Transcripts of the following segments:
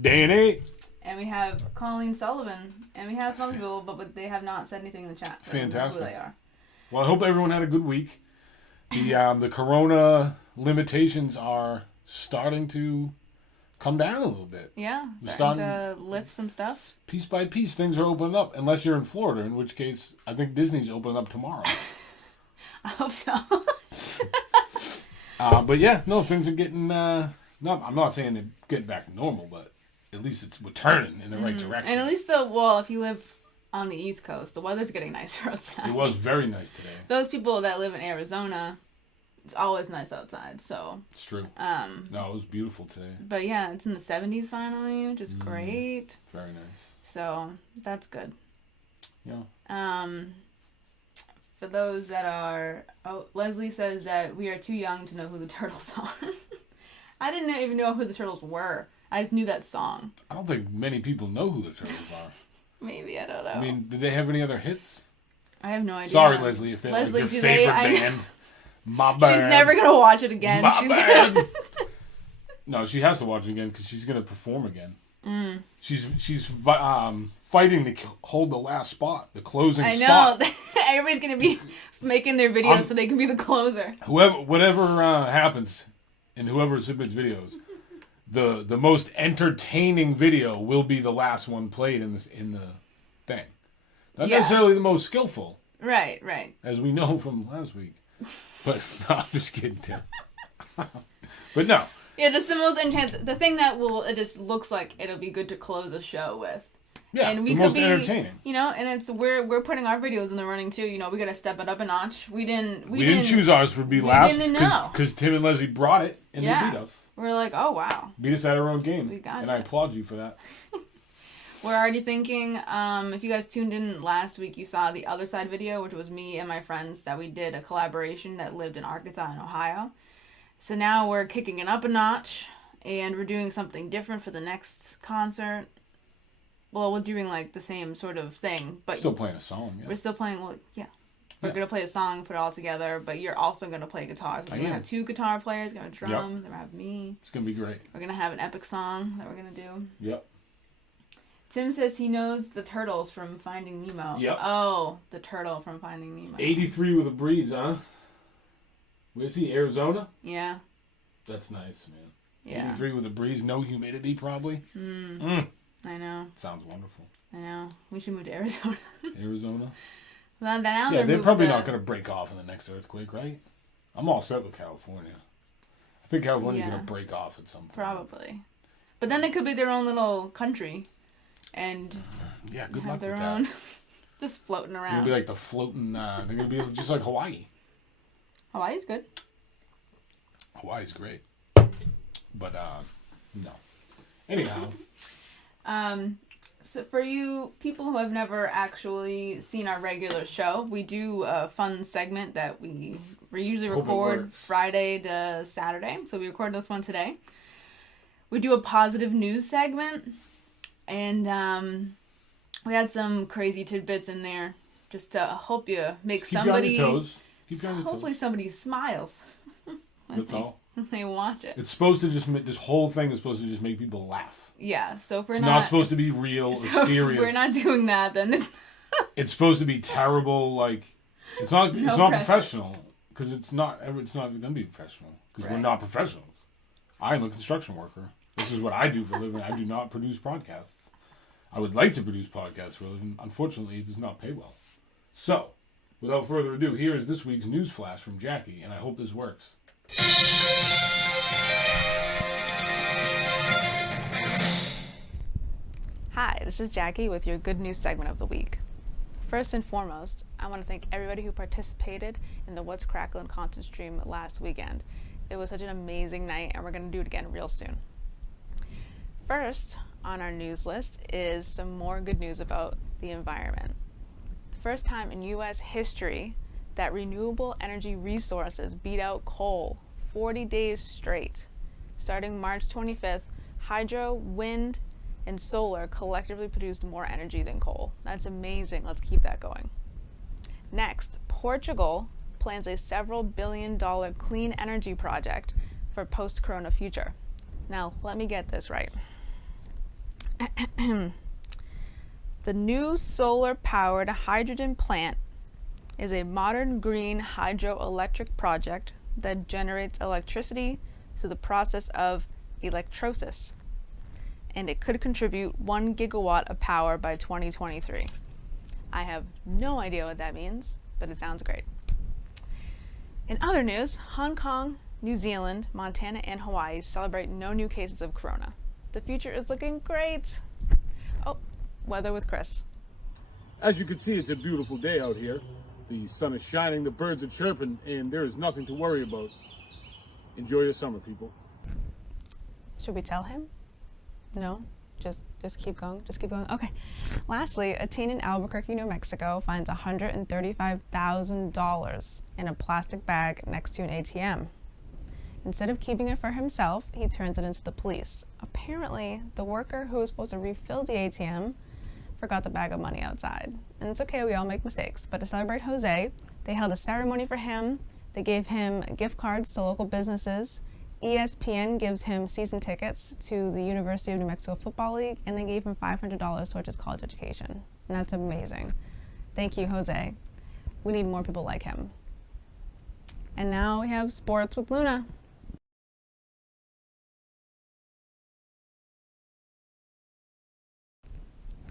Danny. And we have Colleen Sullivan. And we have some other people, but they have not said anything in the chat. So Fantastic. Who they are. Well, I hope everyone had a good week. The corona limitations are starting to come down a little bit. Yeah, starting to lift some stuff. Piece by piece, things are opening up. Unless you're in Florida, in which case I think Disney's opening up tomorrow. I hope so. But yeah, no, things are getting. I'm not saying they're getting back to normal, but at least we're turning in the right direction. And at least if you live on the East Coast, the weather's getting nicer outside. It was very nice today. Those people that live in Arizona, it's always nice outside. So it's true. No, it was beautiful today. But yeah, it's in the 70s finally, which is great. Very nice. So that's good. Yeah. For those that are, Leslie says that we are too young to know who the Turtles are. I didn't even know who the Turtles were. I just knew that song. I don't think many people know who the Turtles are. Maybe, I don't know. I mean, did they have any other hits? I have no idea. Sorry, Leslie, if they're like your favorite band. My bad. She's never going to watch it again. My bad. No, she has to watch it again because she's going to perform again. She's fighting to hold the last spot, the closing spot. I know. Everybody's going to be making their videos so they can be the closer. Whatever happens, and whoever submits videos, the most entertaining video will be the last one played in the thing. Not necessarily the most skillful. Right. As we know from last week. But no, I'm just kidding, Tim. But no. Yeah, just the most intense. The thing that it just looks like it'll be good to close a show with. Yeah, and we the could most be, entertaining. And we're putting our videos in the running too. We got to step it up a notch. We didn't choose ours for be last. We didn't know because Tim and Leslie brought it and they beat us. We're like, oh wow, beat us at our own game. We got and I applaud you for that. We're already thinking. If you guys tuned in last week, you saw the Other Side video, which was me and my friends that we did a collaboration that lived in Arkansas and Ohio. So now we're kicking it up a notch, and we're doing something different for the next concert. Well, we're doing like the same sort of thing, but still playing a song. Yeah. We're still playing. Well, yeah. We're gonna play a song, put it all together, but you're also gonna play guitar. So we're gonna have 2 guitar players, gonna have drum, then we're gonna have me. It's gonna be great. We're gonna have an epic song that we're gonna do. Yep. Tim says he knows the turtles from Finding Nemo. Yep. Oh, the turtle from Finding Nemo. 83 with a breeze, huh? Where's he? Arizona? Yeah. That's nice, man. Yeah. 83 with a breeze, no humidity, probably. I know. Sounds wonderful. I know. We should move to Arizona. Arizona? Well, now they're probably not going to break off in the next earthquake, right? I'm all set with California. I think California's going to break off at some point. Probably. But then they could be their own little country. And good have luck their with own, that. just floating around. They're going to be like the floating, they're going to be just like Hawaii. Hawaii's good. Hawaii's great. But, no. Anyhow. So for you people who have never actually seen our regular show, we do a fun segment that we usually record Friday to Saturday. So we recorded this one today. We do a positive news segment, and we had some crazy tidbits in there just to help you make somebody. Keep on your toes. Hopefully somebody smiles. That's all. They watch it. It's supposed to this whole thing is supposed to just make people laugh. Yeah, so if we're it's not supposed to be real or serious. We're not doing that, then it's supposed to be terrible. Like it's not professional because it's not going to be professional because we're not professionals. I am a construction worker. This is what I do for a living. I do not produce podcasts. I would like to produce podcasts for a living. Unfortunately, it does not pay well. So, without further ado, here is this week's news flash from Jackie, and I hope this works. Hi, this is Jackie with your good news segment of the week. First and foremost, I want to thank everybody who participated in the What's Cracklyn concert stream last weekend. It was such an amazing night, and we're going to do it again real soon. First on our news list is some more good news about the environment. The first time in U.S. history that renewable energy resources beat out coal 40 days straight. Starting March 25th, hydro, wind, and solar collectively produced more energy than coal. That's amazing. Let's keep that going. Next, Portugal plans a several billion-dollar clean energy project for post-corona future. Now, let me get this right. The new solar-powered hydrogen plant is a modern green hydroelectric project that generates electricity through the process of electrolysis, and it could contribute 1 gigawatt of power by 2023. I have no idea what that means, but it sounds great. In other news, Hong Kong, New Zealand, Montana, and Hawaii celebrate no new cases of corona. The future is looking great. Oh, weather with Chris. As you can see, it's a beautiful day out here. The sun is shining, the birds are chirping, and there is nothing to worry about. Enjoy your summer, people. Should we tell him? No? Just keep going? Just keep going? Okay. Lastly, a teen in Albuquerque, New Mexico finds $135,000 in a plastic bag next to an ATM. Instead of keeping it for himself, he turns it into the police. Apparently, the worker who was supposed to refill the ATM forgot the bag of money outside. And it's okay, we all make mistakes. But to celebrate Jose, they held a ceremony for him. They gave him gift cards to local businesses. ESPN gives him season tickets to the University of New Mexico Football League, and they gave him $500 towards his college education. And that's amazing. Thank you, Jose. We need more people like him. And now we have sports with Luna.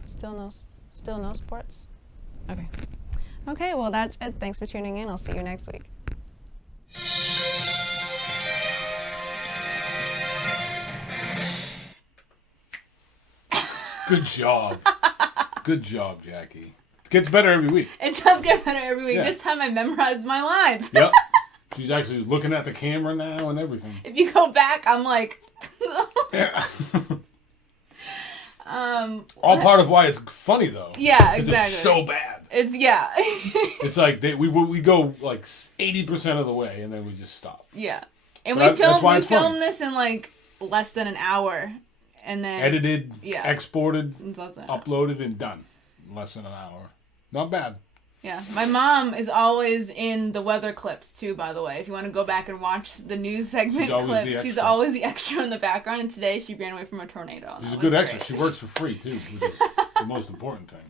Still no sports? Okay. Okay, well that's it. Thanks for tuning in. I'll see you next week. Good job. Good job, Jackie. It gets better every week. It does get better every week. Yeah. This time I memorized my lines. Yep. She's actually looking at the camera now and everything. If you go back, I'm like... Yeah. All part of why it's funny, though. Yeah, exactly. It's so bad. Yeah. It's like we go like 80% of the way and then we just stop. Yeah. And But we filmed this in like less than an hour. And then edited, exported, uploaded, and done. In less than an hour. Not bad. Yeah. My mom is always in the weather clips, too, by the way. If you want to go back and watch the news segment clips, she's always the extra in the background. And today she ran away from a tornado. She's a good extra. She works for free, too, which is the most important thing.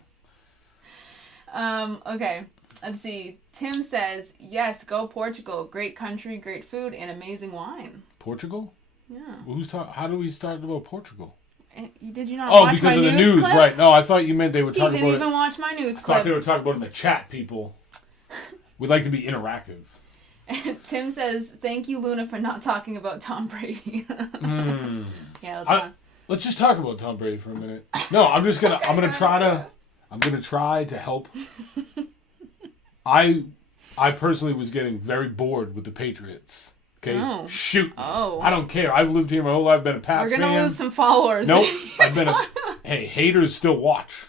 Okay. Let's see. Tim says, yes, go Portugal. Great country, great food, and amazing wine. Portugal? Yeah. Well, how do we start about Portugal? Did you not watch my news clip? Oh, because of the news, right. No, I thought you meant they were talking about it. He didn't even watch my news clip. I thought they were talking about it in the chat, people. We'd like to be interactive. Tim says, thank you, Luna, for not talking about Tom Brady. Yeah, let's just talk about Tom Brady for a minute. No, I'm gonna try to help. I personally was getting very bored with the Patriots. Okay, shoot. Oh. I don't care. I've lived here my whole life. I've been a Pats fan. We're going to lose some followers. Nope. Hey, haters still watch.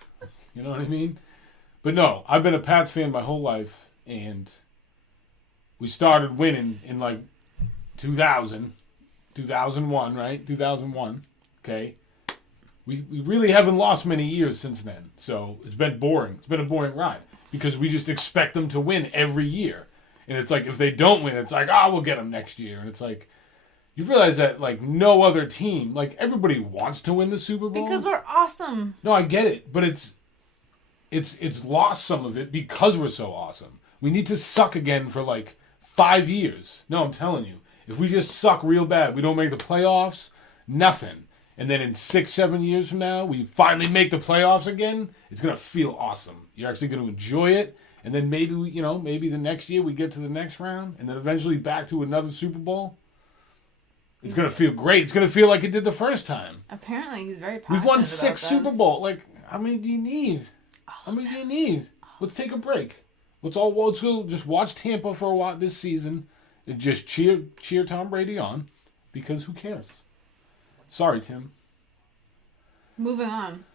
You know what I mean? But no, I've been a Pats fan my whole life, and we started winning in like 2001, right? 2001, okay? We really haven't lost many years since then, so it's been boring. It's been a boring ride because we just expect them to win every year. And it's like, if they don't win, it's like, we'll get them next year. And it's like, you realize that, like, no other team, like, everybody wants to win the Super Bowl. Because we're awesome. No, I get it. But it's lost some of it because we're so awesome. We need to suck again for, like, 5 years. No, I'm telling you. If we just suck real bad, we don't make the playoffs, nothing. And then in 6-7 years from now, we finally make the playoffs again, it's going to feel awesome. You're actually going to enjoy it. And then maybe, maybe the next year we get to the next round and then eventually back to another Super Bowl. It's going to feel great. It's going to feel like it did the first time. Apparently, he's very passionate. We've won 6 Super Bowls. Like, how many do you need? Let's take a break. Let's go just watch Tampa for a while this season and just cheer Tom Brady on because who cares? Sorry, Tim. Moving on.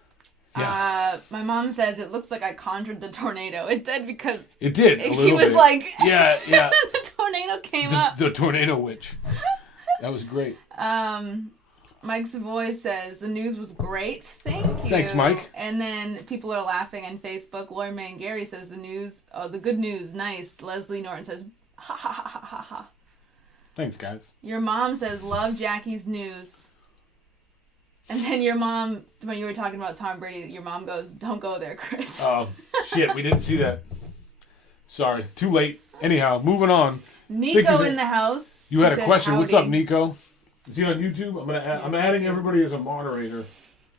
Yeah. My mom says it looks like I conjured the tornado. It did because it did. She was like, yeah. The tornado came up. The tornado witch. That was great. Mike Savoy says the news was great. Thank you. Thanks, Mike. And then people are laughing on Facebook. Lawyer Man Gary says the good news, nice. Leslie Norton says, ha ha ha ha ha ha. Thanks, guys. Your mom says love Jackie's news. And then your mom, when you were talking about Tom Brady, your mom goes, "Don't go there, Chris." Oh, shit. We didn't see that. Sorry. Too late. Anyhow, moving on. Nico in the house. You had a question. Howdy. What's up, Nico? Is he on YouTube? I'm adding everybody as a moderator.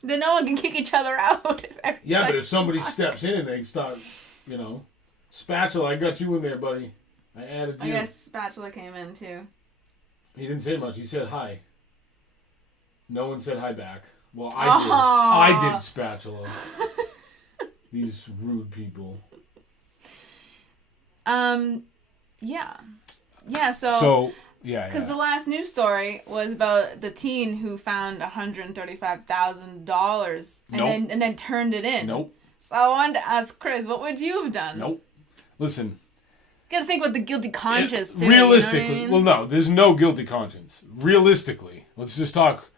Then no one can kick each other out. Yeah, but if somebody steps in and they start, Spatula, I got you in there, buddy. I added you. I guess Spatula came in too. He didn't say much. He said hi. No one said hi back. Well, I did. I did, Spatula. These rude people. Yeah. Yeah, So, yeah. Because the last news story was about the teen who found $135,000 and then turned it in. Nope. So I wanted to ask Chris, what would you have done? Nope. Listen. You gotta think about the guilty conscience, too. Realistically. You know what I mean? Well, no, there's no guilty conscience. Realistically. Let's just talk.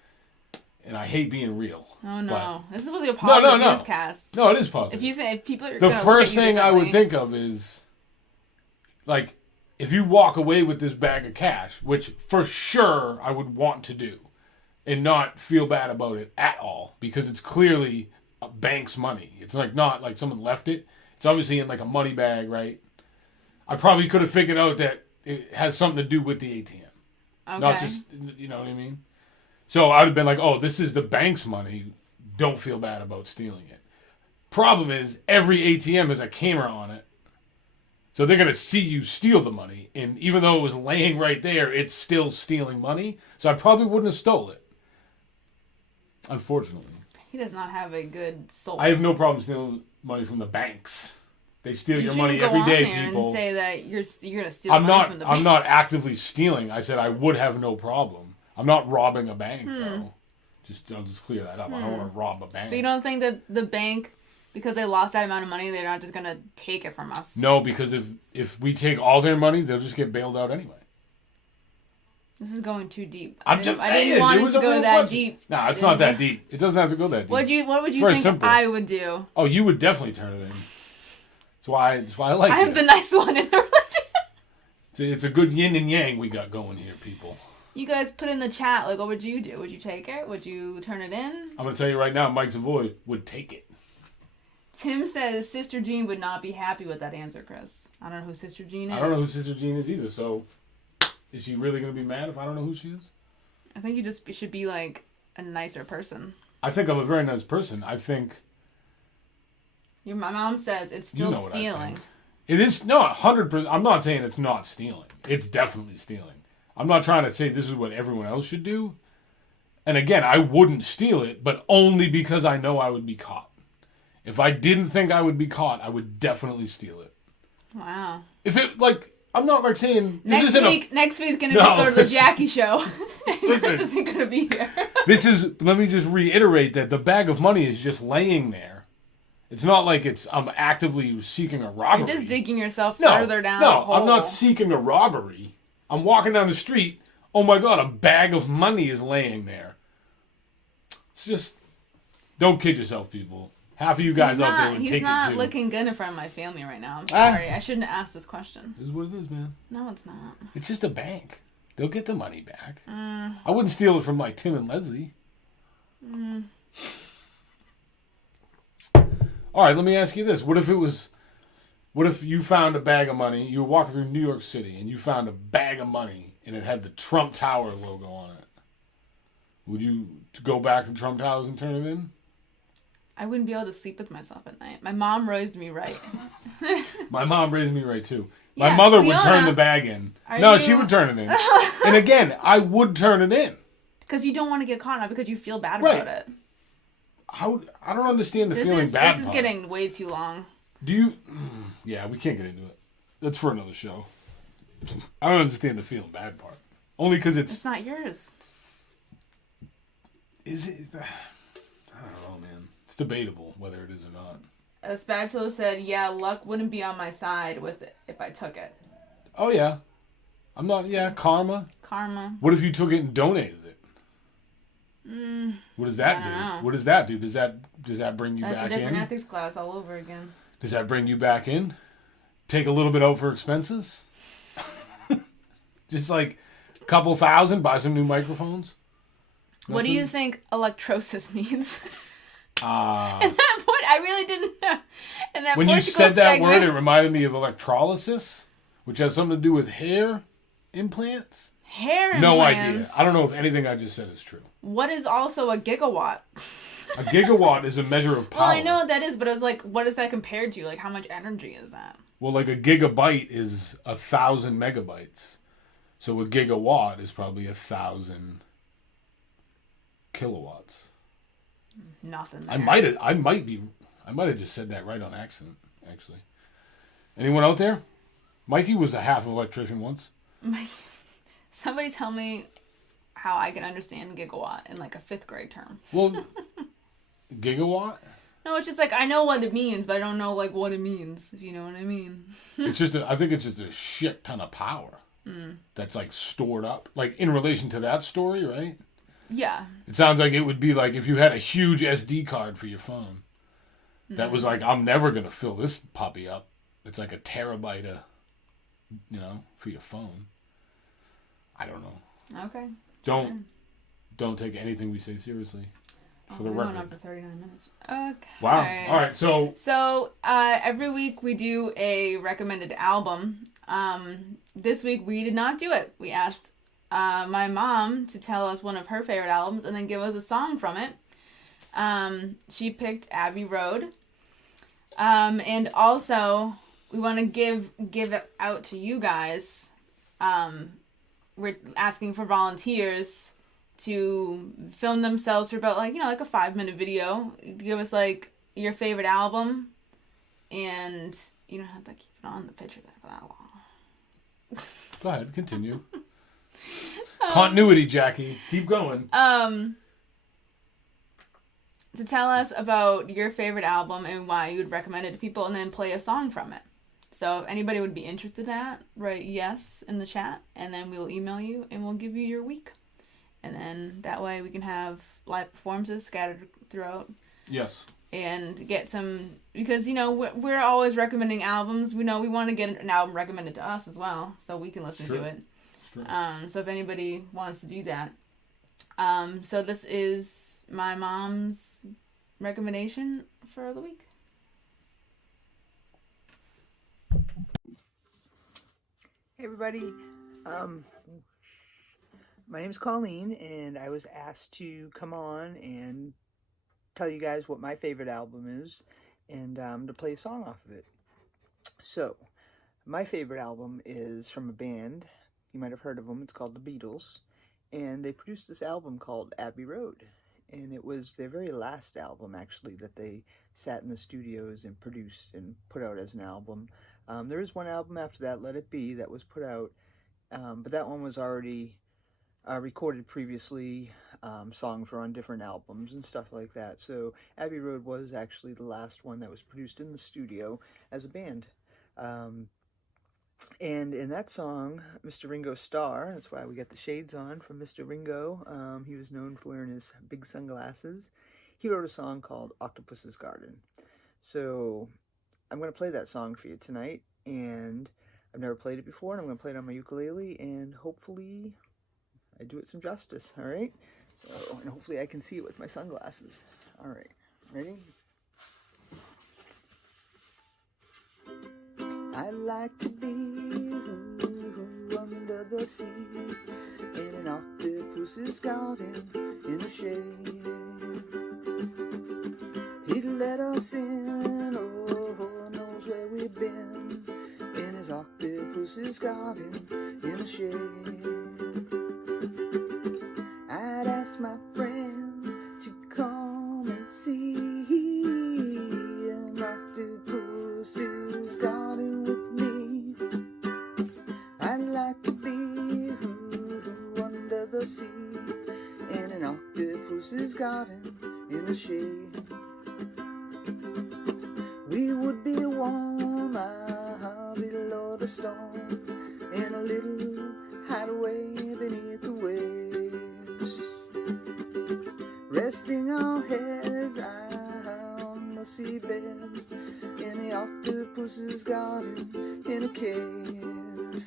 And I hate being real. Oh, no. This is supposed to be a positive newscast. No, it is positive. If you say, if people are the first thing I would think of is, like, if you walk away with this bag of cash, which for sure I would want to do, and not feel bad about it at all, because it's clearly a bank's money. It's like not like someone left it. It's obviously in like a money bag, right? I probably could have figured out that it has something to do with the ATM. Okay. Not just, you know what I mean? So I would have been like, oh, this is the bank's money. Don't feel bad about stealing it. Problem is, every ATM has a camera on it. So they're going to see you steal the money. And even though it was laying right there, it's still stealing money. So I probably wouldn't have stole it. Unfortunately. He does not have a good soul. I have no problem stealing money from the banks. They steal your money every day, people. And say that you're going to steal money from the banks. I'm not actively stealing. I said I would have no problem. I'm not robbing a bank, though. I'll just clear that up. I don't want to rob a bank. But you don't think that the bank, because they lost that amount of money, they're not just going to take it from us? No, because if we take all their money, they'll just get bailed out anyway. This is going too deep. I didn't want it to go that deep. No, it's not that deep. It doesn't have to go that deep. What would you think simple. I would do? Oh, you would definitely turn it in. That's why I like it. I am the nice one in the religion. It's a good yin and yang we got going here, people. You guys put in the chat, like, what would you do? Would you take it? Would you turn it in? I'm going to tell you right now, Mike Savoy would take it. Tim says Sister Jean would not be happy with that answer, Chris. I don't know who Sister Jean is. I don't know who Sister Jean is either, so is she really going to be mad if I don't know who she is? I think you should be, like, a nicer person. I think I'm a very nice person. I think... My mom says it's still stealing. It is, no, 100%. I'm not saying it's not stealing. It's definitely stealing. I'm not trying to say this is what everyone else should do. And again, I wouldn't steal it, but only because I know I would be caught. If I didn't think I would be caught, I would definitely steal it. Wow. If it, like, I'm not like saying... Next week's going to just go to the Jackie show. Chris isn't going to be here. Let me just reiterate that the bag of money is just laying there. It's not like I'm actively seeking a robbery. You're just digging yourself further down the hole. No, I'm not seeking a robbery. I'm walking down the street. Oh my God, a bag of money is laying there. It's just, don't kid yourself, people. Half of you guys out there would take it too. He's not looking good in front of my family right now. I'm sorry. I shouldn't have asked this question. This is what it is, man. No, it's not. It's just a bank. They'll get the money back. I wouldn't steal it from like Tim and Leslie. All right, let me ask you this. What if you found a bag of money, you were walking through New York City, and you found a bag of money, and it had the Trump Tower logo on it? Would you go back to Trump Towers and turn it in? I wouldn't be able to sleep with myself at night. My mom raised me right. My mom raised me right, too. My mother would turn the bag in. She would turn it in. And again, I would turn it in. Because you don't want to get caught, not because you feel bad about it. I don't understand the feeling bad part. This is getting way too long. Do you... Yeah, we can't get into it. That's for another show. I don't understand the feeling bad part. Only because It's not yours. Is it... I don't know, man. It's debatable whether it is or not. A Spatula said, yeah, luck wouldn't be on my side with it if I took it. Oh, yeah. I'm not... Yeah, karma. Karma. What if you took it and donated it? What does that do? What does that do? Does that bring you back in? That's a different ethics class all over again. Does that bring you back in? Take a little bit out for expenses? Just like a couple thousand, buy some new microphones? What do you think electrosis means? Ah. At that point, I really didn't know. In that When you Portugal said that segment, word, it reminded me of electrolysis, which has something to do with hair implants. hair implants. No idea. I don't know if anything I just said is true. What is also a gigawatt? A gigawatt is a measure of power. Well, I know what that is, but I was like, what is that compared to? Like, how much energy is that? Well, like a gigabyte is 1,000 megabytes. So a gigawatt is probably 1,000 kilowatts. Nothing there. I might have just said that right on accident, actually. Anyone out there? Mikey was a half electrician once. Somebody tell me how I can understand gigawatt in like a 5th grade term. Well, gigawatt? No, it's just like, I know what it means, but I don't know like what it means, if you know what I mean. I think it's just a shit ton of power that's like stored up. Like in relation to that story, right? Yeah. It sounds like it would be like if you had a huge SD card for your phone. That was like, I'm never going to fill this puppy up. It's like a terabyte of, for your phone. I don't know. Okay. Don't take anything we say seriously. For the we're record. going on for 39 minutes. Okay. Wow. All right. So every week we do a recommended album. This week we did not do it. We asked my mom to tell us one of her favorite albums and then give us a song from it. She picked Abbey Road. And also we want to give it out to you guys. We're asking for volunteers to film themselves for about like a 5-minute video. Give us like your favorite album, and you don't have to keep it on the picture there for that long. Go ahead, continue. Continuity, Jackie. Keep going. To tell us about your favorite album and why you would recommend it to people, and then play a song from it. So if anybody would be interested in that, write yes in the chat, and then we'll email you and we'll give you your week. And then that way we can have live performances scattered throughout. Yes. And get some, because, we're always recommending albums. We know we want to get an album recommended to us as well, so we can listen to it. Sure. So if anybody wants to do that. So this is my mom's recommendation for the week. Hey everybody, my name's Colleen, and I was asked to come on and tell you guys what my favorite album is, and to play a song off of it. So, my favorite album is from a band, you might have heard of them, it's called The Beatles, and they produced this album called Abbey Road, and it was their very last album, actually, that they sat in the studios and produced and put out as an album. There is one album after that, Let It Be, that was put out, but that one was already recorded previously. Songs were on different albums and stuff like that. So Abbey Road was actually the last one that was produced in the studio as a band. And in that song, Mr. Ringo Starr, that's why we got the shades on from Mr. Ringo. He was known for wearing his big sunglasses. He wrote a song called Octopus's Garden. So I'm going to play that song for you tonight, and I've never played it before, and I'm going to play it on my ukulele, and hopefully I do it some justice, alright? So, and hopefully I can see it with my sunglasses. Alright, ready? I like to be under the sea, in an octopus's garden, in the shade. He'd let us in, oh, knows where we've been, in his octopus's garden, in the shade. I'd ask my friends to come and see an octopus's garden with me. I'd like to be under the sea, in an octopus's garden, in the shade. We would be warm below the storm, in a little hideaway beneath the waves, resting our heads on the seabed, in the octopus's garden, in a cave.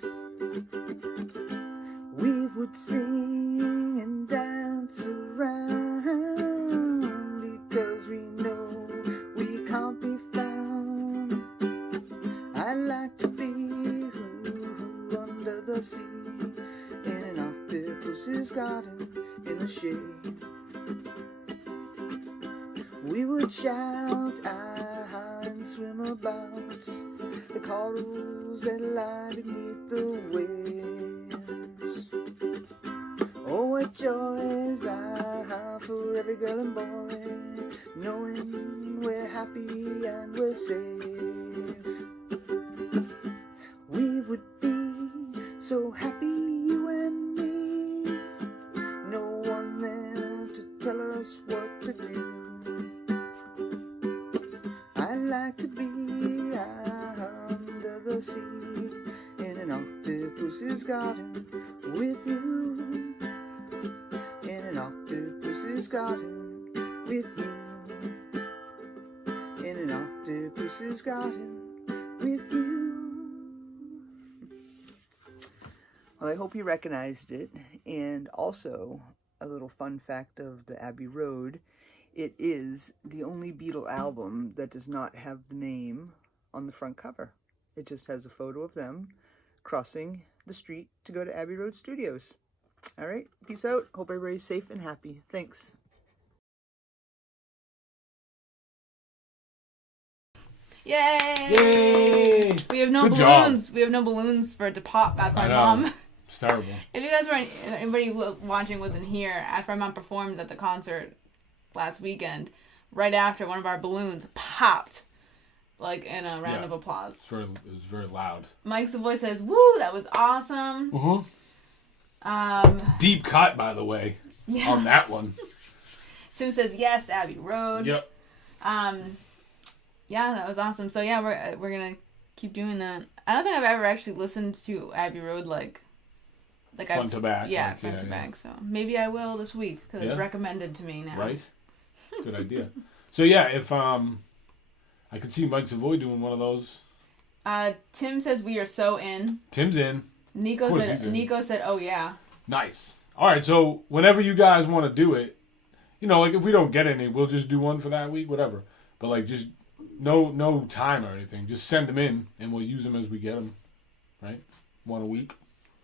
We would sing and dance around Pussy's garden in the shade. We would shout, ah, and swim about the corals that lie beneath the waves. Oh, what joys ah, for every girl and boy, knowing we're happy and we're safe. We would be so happy, you and me, no one there to tell us what to do. I'd like to be under the sea in an octopus's garden with you. In an octopus's garden with you. In an octopus's garden with you. Well, I hope you recognized it. And also, a little fun fact of the Abbey Road. It is the only Beatle album that does not have the name on the front cover. It just has a photo of them crossing the street to go to Abbey Road Studios. All right, peace out. Hope everybody's safe and happy. Thanks. Yay! Yay! We have no Good balloons. job. We have no balloons for it to pop after I my know. mom. It's terrible. If you guys weren't, if anybody watching wasn't here, after my mom performed at the concert last weekend, right after, one of our balloons popped, like in a round of applause. It was very loud. Mike's voice says, "Woo, that was awesome." Deep cut, by the way, on that one. Sim says, "Yes, Abbey Road." Yep. Yeah, that was awesome. So yeah, we're gonna keep doing that. I don't think I've ever actually listened to Abbey Road like front to back. Yeah, front to back. So maybe I will this week because it's recommended to me now. Right. Good idea. So yeah, if I could see Mike Savoy doing one of those. Tim says we are so in. Tim's in. Nico said, "Oh yeah." Nice. All right, so whenever you guys want to do it, like if we don't get any, we'll just do one for that week, whatever. But like just no time or anything. Just send them in, and we'll use them as we get them. Right? One a week.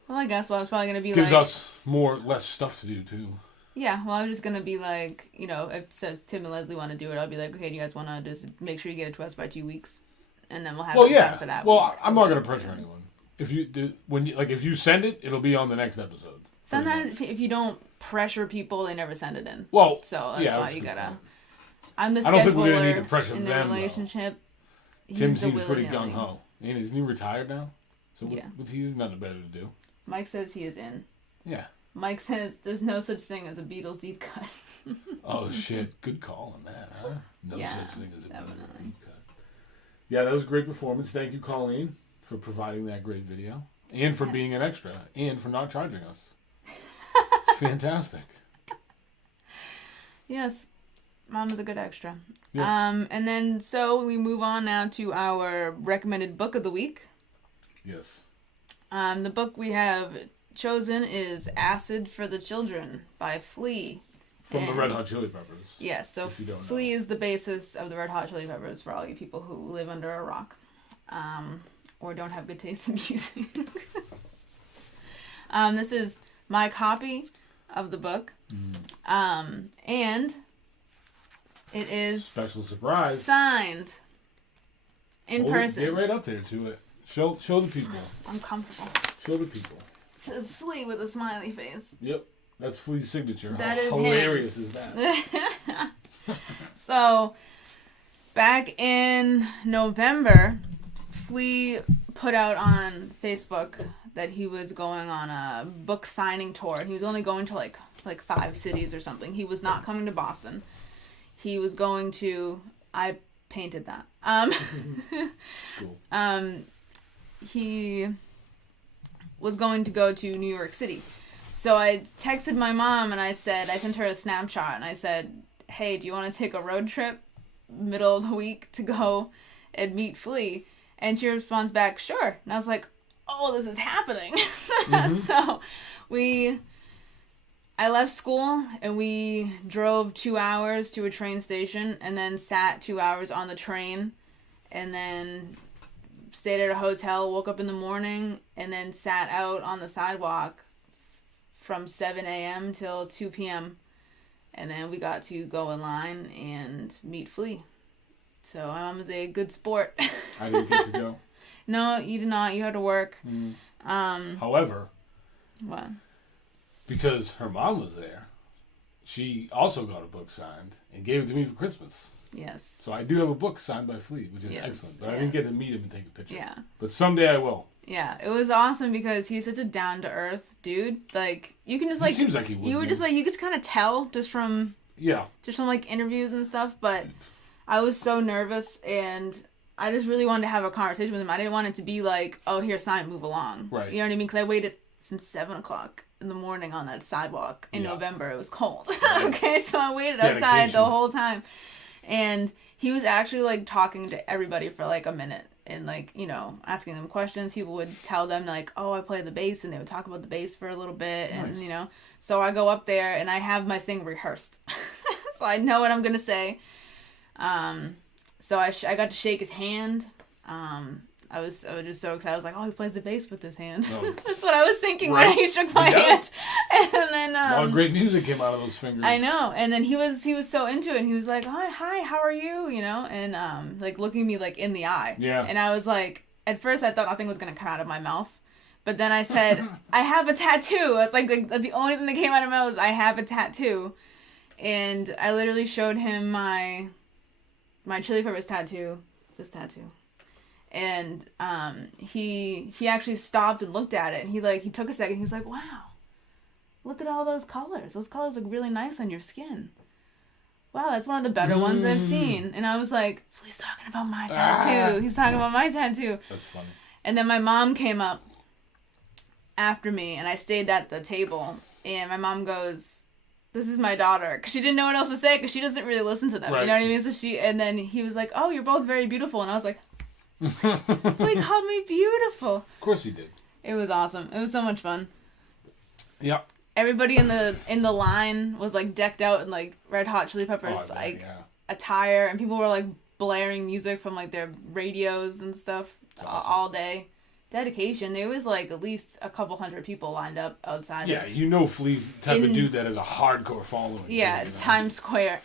Well, I guess it's probably gonna be gives us less stuff to do too. Yeah, well, I'm just gonna be like, if it says Tim and Leslie want to do it, I'll be like, okay, do you guys want to just make sure you get it to us by 2 weeks, and then we'll have it done for that. Well, week. I'm not gonna pressure anyone. If you send it, it'll be on the next episode. Sometimes if you don't pressure people, they never send it in. Well, so that's why you gotta. I'm the scheduler. I don't think we're gonna need to pressure in them. The relationship. Tim seems pretty gung ho. Isn't he retired now? So he's nothing better to do. Mike says he is in. Yeah. Mike says there's no such thing as a Beatles deep cut. Oh shit! Good call on that, huh? No such thing as a Beatles deep cut. Yeah, that was a great performance. Thank you, Colleen, for providing that great video, and for being an extra, and for not charging us. Fantastic. Yes, Mom is a good extra. Yes. And then so we move on now to our recommended book of the week. Yes. The book we have chosen is Acid for the Children by Flea. From the Red Hot Chili Peppers. Yes, so Flea is the basis of the Red Hot Chili Peppers for all you people who live under a rock. Or don't have good taste in music. This is my copy of the book. And it is special surprise signed in person. Get right up there to it. Show the people. I'm comfortable. Show the people. It's Flea with a smiley face. Yep. That's Flea's signature. That How is hilarious him. is that? So, back in November, Flea put out on Facebook that he was going on a book signing tour. He was only going to like 5 cities or something. He was not coming to Boston. He was going to... I painted that. Cool. He was going to go to New York City. So I texted my mom and I sent her a snapshot and I said, hey, do you want to take a road trip middle of the week to go and meet Flea? And she responds back, sure. And I was like, oh, this is happening. Mm-hmm. So I left school and we drove 2 hours to a train station and then sat 2 hours on the train and then stayed at a hotel, woke up in the morning, and then sat out on the sidewalk from 7 a.m. till 2 p.m. And then we got to go in line and meet Flea. So my mom was a good sport. I didn't get to go. No, you did not. You had to work. However, what? Because her mom was there, she also got a book signed and gave it to me for Christmas. Yes. So I do have a book signed by Flea, which is Yes. excellent. But I didn't get to meet him and take a picture. Yeah. But someday I will. Yeah, it was awesome because he's such a down to earth dude. Like you can just like He seems like he would. you would just like you could kind of tell just from like interviews and stuff. But I was so nervous and I just really wanted to have a conversation with him. I didn't want it to be like, oh, here, sign, move along. Right. You know what I mean? Because I waited since 7:00 in the morning on that sidewalk in November. It was cold. Right. Okay, so I waited outside the whole time, and he was actually like talking to everybody for like a minute. And, like, you know, asking them questions. People would tell them, like, oh, I play the bass. And they would talk about the bass for a little bit. And, Nice. you know. So I go up there and I have my thing rehearsed. So I know what I'm going to say. So I got to shake his hand. I was just so excited. I was like, oh, he plays the bass with his hand. Oh. That's what I was thinking Right. when he shook my hand. And then a lot of great music came out of those fingers. I know. And then he was so into it, and he was like, hi, how are you? You know, and like looking me like in the eye. Yeah. And I was like, at first I thought nothing was gonna come out of my mouth. But then I said, I have a tattoo. It's like that's the only thing that came out of my mouth was I have a tattoo. And I literally showed him my Chili Peppers tattoo. This tattoo. And he actually stopped and looked at it, and he took a second. He was like, wow, look at all those colors. Those colors look really nice on your skin. Wow, that's one of the better ones I've seen. And I was like, he's talking about my tattoo. He's talking about my tattoo. That's funny. And then my mom came up after me, and I stayed at the table, and my mom goes, this is my daughter, because she didn't know what else to say, because she doesn't really listen to them. Right. You know what I mean? So and then he was like, oh, you're both very beautiful. And I was like, he called me beautiful. Of course he did. It was awesome. It was so much fun. Yeah. Everybody in the line was like decked out in like Red Hot Chili Peppers attire, and people were like blaring music from like their radios and stuff all day. Dedication. There was like at least a couple hundred people lined up outside. Yeah, you know Flea's the type of dude that has a hardcore following. Yeah, too, you know? Times Square.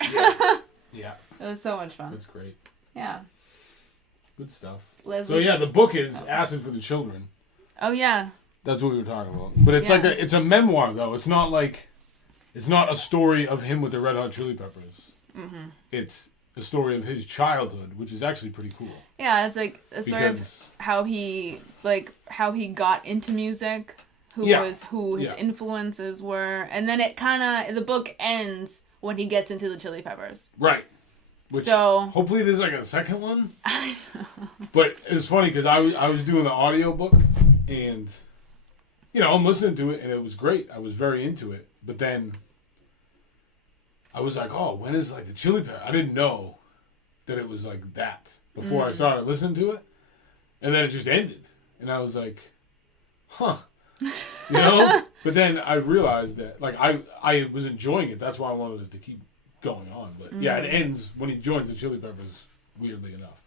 Yeah. It was so much fun. That's great. Yeah. Good stuff. Leslie. So yeah, the book is Acid for the Children. Oh yeah. That's what we were talking about. But it's like it's a memoir though. It's not a story of him with the Red Hot Chili Peppers. Mm-hmm. It's a story of his childhood, which is actually pretty cool. Yeah, it's like a story of how he got into music, who his influences were, and then the book ends when he gets into the Chili Peppers. Right. Which, so hopefully there's like a second one. I know. But it was funny because I was doing the audiobook and, you know, I'm listening to it and it was great. I was very into it. But then I was like, oh, when is like the Chili Peppers? I didn't know that it was like that before I started listening to it. And then it just ended. And I was like, huh. You know? But then I realized that, like, I was enjoying it. That's why I wanted it to keep going on. But yeah, it ends when he joins the Chili Peppers, weirdly enough.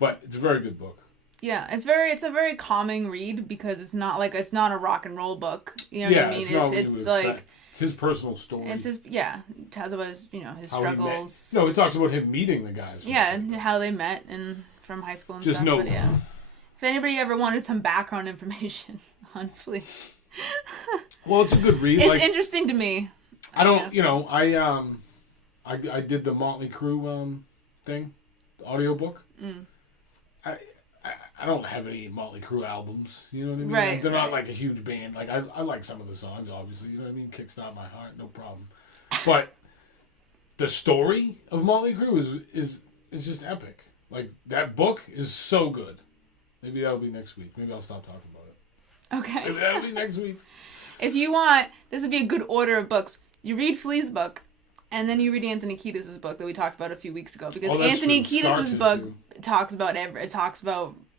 But it's a very good book. Yeah, it's a very calming read because it's not a rock and roll book. You know what I mean? It's like it's his personal story. It's his it tells about his his struggles. No, it talks about him meeting the guys. Yeah, how they met and from high school and just stuff. No. But yeah, if anybody ever wanted some background information on Flea, well, it's a good read. It's interesting to me. I don't, I did the Motley Crue thing, the audiobook. I don't have any Motley Crue albums, you know what I mean? Right. They're not like a huge band. Like I like some of the songs, obviously, you know what I mean? Kickstart My Heart, no problem. But the story of Motley Crue is just epic. Like that book is so good. Maybe that'll be next week. Maybe I'll stop talking about it. Okay. Maybe that'll be next week. If you want, this would be a good order of books. You read Flea's book, and then you read Anthony Kiedis' book that we talked about a few weeks ago. Because Anthony Kiedis' book talks about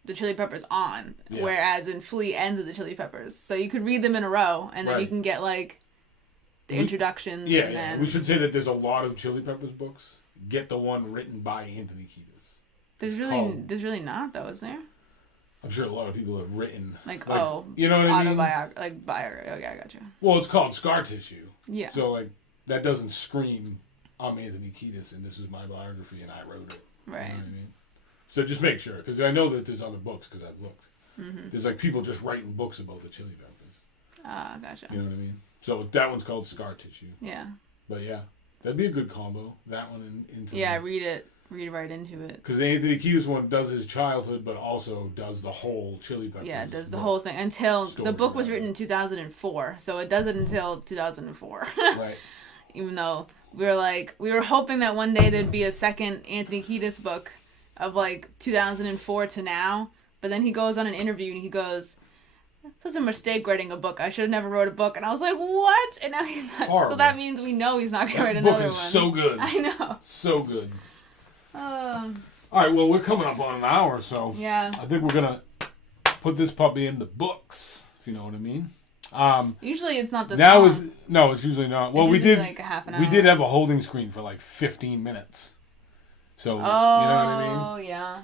the Chili Peppers whereas in Flea ends with the Chili Peppers. So you could read them in a row, and then you can get like the introductions. Yeah, and then... We should say that there's a lot of Chili Peppers books. Get the one written by Anthony Kiedis. There's really not though, is there? I'm sure a lot of people have written. Like you know what I mean? Biography. Okay, I got you. Well, it's called Scar Tissue. Yeah. So, like, that doesn't scream, I'm Anthony Kiedis, and this is my biography, and I wrote it. Right. You know what I mean? So just make sure, because I know that there's other books, because I've looked. Mm-hmm. There's, like, people just writing books about the Chili Peppers. Ah, gotcha. You know what I mean? So that one's called Scar Tissue. Yeah. But, yeah, that'd be a good combo. That one into read it. Read right into it. Because the Anthony Kiedis one does his childhood, but also does the whole Chili Peppers. Yeah, it does the whole thing. Until the book was written in 2004, so it does it until 2004. Right. Even though we were hoping that one day there'd be a second Anthony Kiedis book of like 2004 to now, but then he goes on an interview and he goes, "That's a mistake writing a book. I should have never wrote a book." And I was like, "What?" And now he's not. Horrible. So that means we know he's not going to write That another book one. is so good. I know. So good. Uh, All right, well, we're coming up on an hour, so yeah. I think we're going to put this puppy in the books, if you know what I mean. Usually it's not this now long. No, it's usually not. Well, It's we usually did like a half an hour. we did have a holding screen for like 15 minutes. So, you know what I mean? Oh, yeah.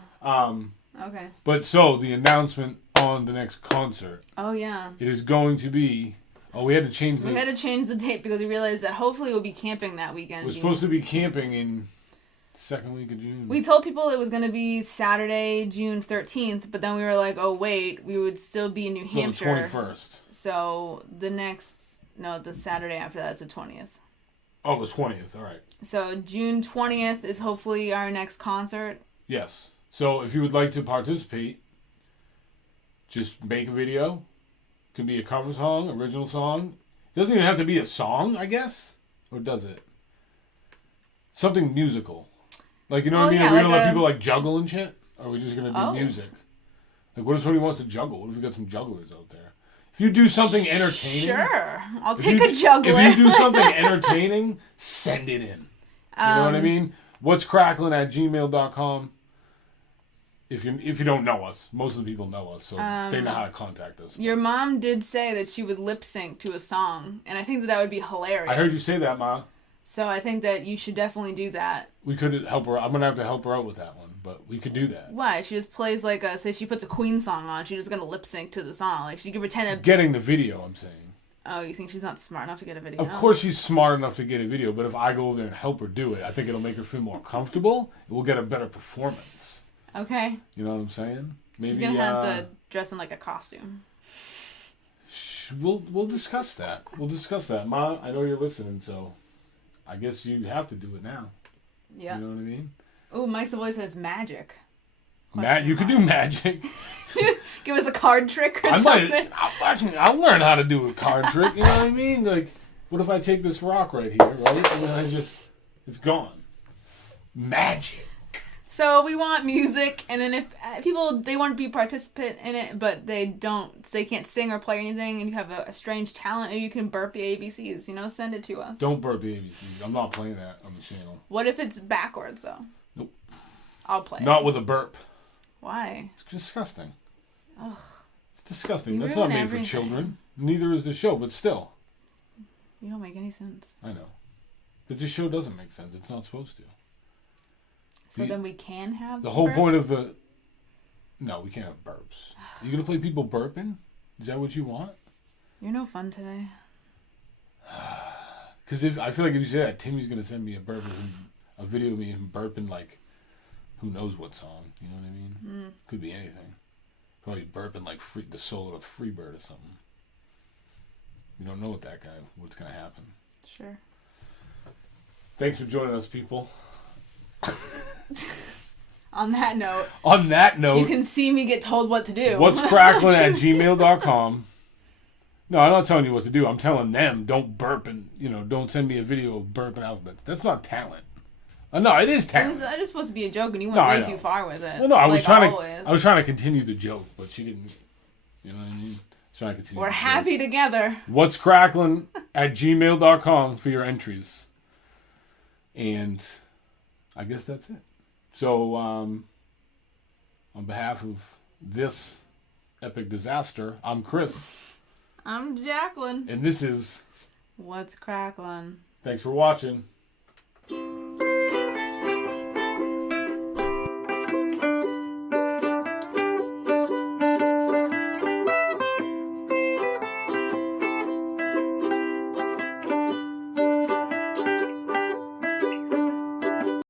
Okay. But so the announcement on the next concert, Oh, yeah. it is going to be we had to change We had to change the date because we realized that hopefully we'll be camping that weekend. We're supposed to be camping in second week of June. We told people it was going to be Saturday, June 13th, but then we were like, oh, wait, we would still be in New Hampshire. The 21st. So the Saturday after that's the 20th. Oh, the 20th, all right. So June 20th is hopefully our next concert. Yes. So if you would like to participate, just make a video. It can be a cover song, original song. It doesn't even have to be a song, I guess. Or does it? Something musical. Like, you know what I mean? Yeah, Are we like going to let people, like, juggle and shit? Or are we just going to do Oh. music? Like, what if somebody wants to juggle? What if we got some jugglers out there? If you do something entertaining... Sure. I'll take a juggler. If you do something entertaining, send it in. You know what I mean? What's Cracklyn@gmail.com. If you don't know us, most of the people know us, so they know how to contact us. Your mom did say that she would lip sync to a song, and I think that would be hilarious. I heard you say that, Ma. So I think that you should definitely do that. We could help her. I'm gonna have to help her out with that one, but we could do that. Why? She just plays like say she puts a Queen song on, she's just gonna lip sync to the song. Like she could pretend to... Getting the video, I'm saying. Oh, you think she's not smart enough to get a video? Of course she's smart enough to get a video, but if I go over there and help her do it, I think it'll make her feel more comfortable. We'll get a better performance. Okay. You know what I'm saying? Maybe She's gonna have to dress in like a costume. We'll discuss that. We'll discuss that. Ma, I know you're listening, so I guess you have to do it now. Yeah. You know what I mean? Ooh, Mike's voice says magic. You could do magic. Give us a card trick or something. I'll learn how to do a card trick. You know what I mean? Like, what if I take this rock right here, right? And then it's gone. Magic. So we want music, and then if people, they want to be a participant in it, but they can't sing or play anything, and you have a strange talent, or you can burp the ABCs, send it to us. Don't burp the ABCs. I'm not playing that on the channel. What if it's backwards, though? Nope. I'll play it. Not with a burp. Why? It's disgusting. Ugh. It's disgusting. You That's not ruin made everything. for children. Neither is the show, but still. You don't make any sense. I know. But this show doesn't make sense. It's not supposed to. So then we can have the whole burps? point of the... No, we can't have burps. You gonna play people burping? Is that what you want? You're no fun today. Because I feel like if you say that, Timmy's gonna send me a video of me him burping like, who knows what song? You know what I mean? Could be anything. Probably burping like the solo of Freebird or something. You don't know what's gonna happen. Sure. Thanks for joining us, people. On that note, you can see me get told what to do. What's Cracklyn@gmail.com. No, I'm not telling you what to do. I'm telling them don't burp and don't send me a video of burping alphabets. That's not talent. No, it is talent. It was supposed to be a joke, and you went way too far with it. Well, no, I was trying always. to continue the joke, but she didn't. You know what I mean? Trying to continue. We're happy together. What's Cracklyn@gmail.com for your entries. And I guess that's it. So, on behalf of this epic disaster, I'm Chris. I'm Jacqueline. And this is... What's Cracklyn? Thanks for watching.